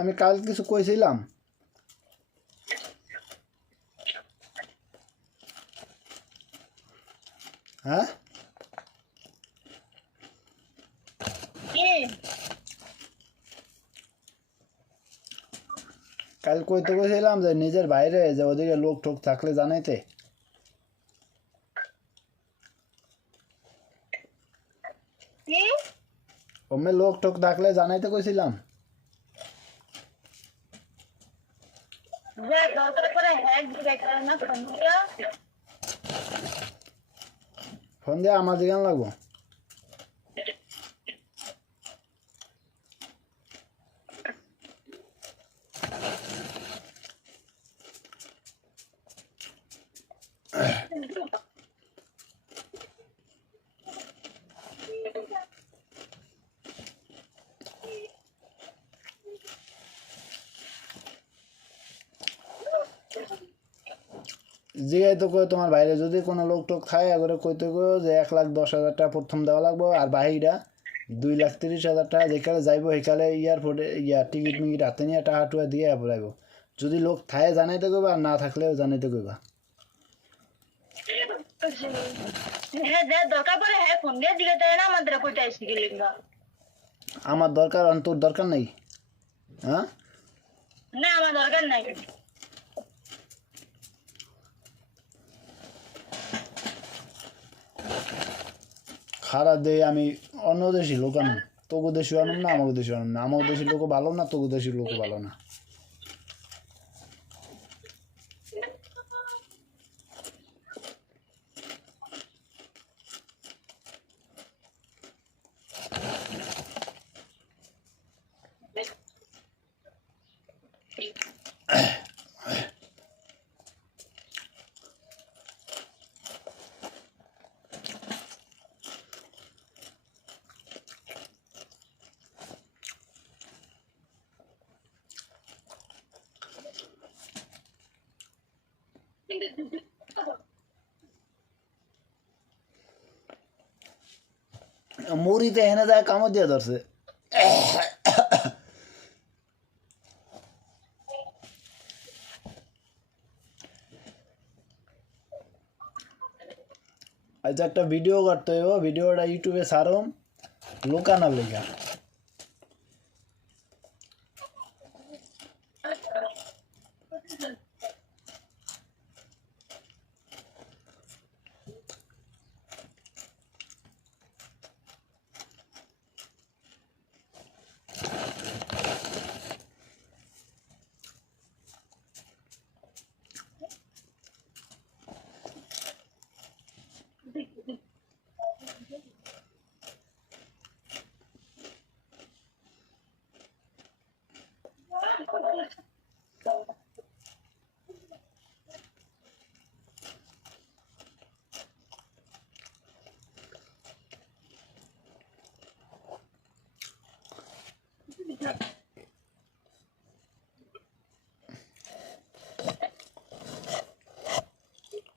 আমি কাল কিছু কইছিলাম? হ্যাঁ, কাল কইতে কইছিলাম যে নিজের বাইরে যে ওদিকে লোক টোক থাকলে জানাইতে। ওমে লোক টোক থাকলে জানাইতে কইছিলাম। ফোন দিয়ে আমার দিকে লাগবো। জিগাই তো কই তোমার বাইরে যদি কোনো লোক টোক খায় করে কইতে কই যে 1,10,000 টাকা প্রথম দেওয়া লাগবো, আর বাহিরা 2,30,000 টাকা যেখানে যাইবো সেখানে এয়ারপোর্টে টিকিট মিকিট হাতে নিয়ে টাকা টুয়া দিয়ে যাইব। যদি লোক থায় জানাইতে কইবা, আর না থাকলেও জানাইতে কইবা। আমার দরকার, তোর দরকার নাই। হ্যাঁ, না আমার দরকার নাই। খারাপ দেই আমি অন্য দেশি লোক আনুম, তোকে দেশি আনুম না, আমাকে দেশি আনুম না। আমার দেশের লোক ভালো না, তোকে দেশের লোক ভালো না। মুড়িতে হেনে যায় কামড় দিয়ে ধরছে। আচ্ছা, একটা ভিডিও করতে হইব, ভিডিওটা ইউটিউবে ছাড়ম লুকানোর লেগে।